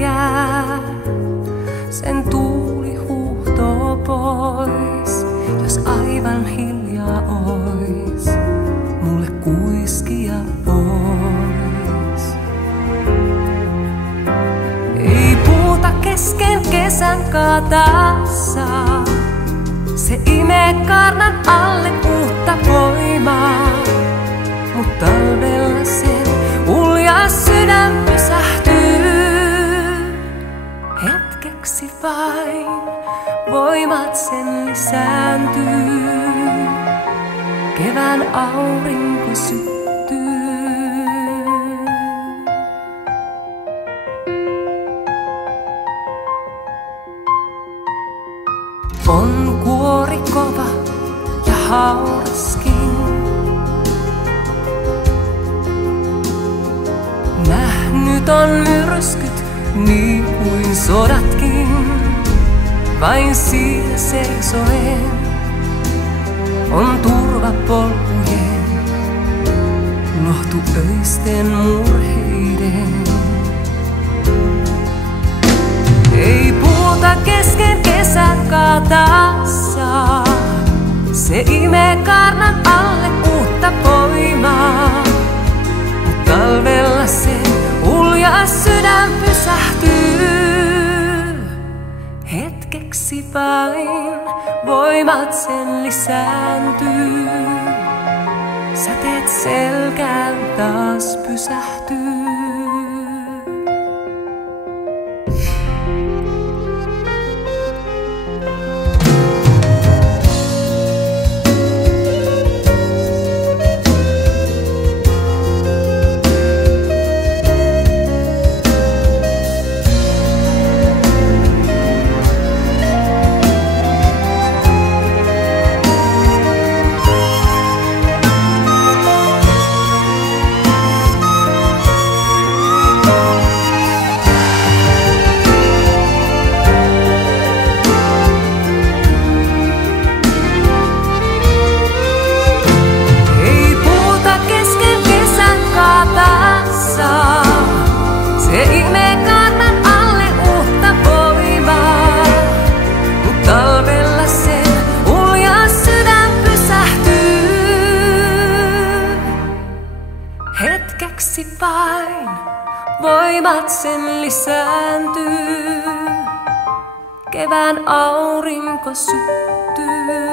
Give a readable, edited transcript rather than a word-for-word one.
hiljää, sen tuuli huuhtoo pois. Jos aivan hiljaa ois, mulle kuiskia vois. Ei puuta kesken kesän kaataa saa, se imee kaarnan alle uutta voimaa. Mut talvella sen ulja sydän pysähtyy. Hetkeksi vain voimat sen lisääntyy. Kevään aurinko syttyy. On kuori kova ja hauraskin. Nähnyt on myrskyt niin kuin sodatkin. Vain siinä seisoen on turva polkujen, lohtu öisten murheiden. Ei puuta kesken kesän kaataa saa, se imee kaarnan alle uutta voimaa. Mut talvella sen ulja sydän pysähtyy. Hetkeksi vain voimat sen lisääntyy. Säteet selkään taas pysähtyy. Hetkeksi vain voimat sen lisääntyy. Kevään aurinko syttyy.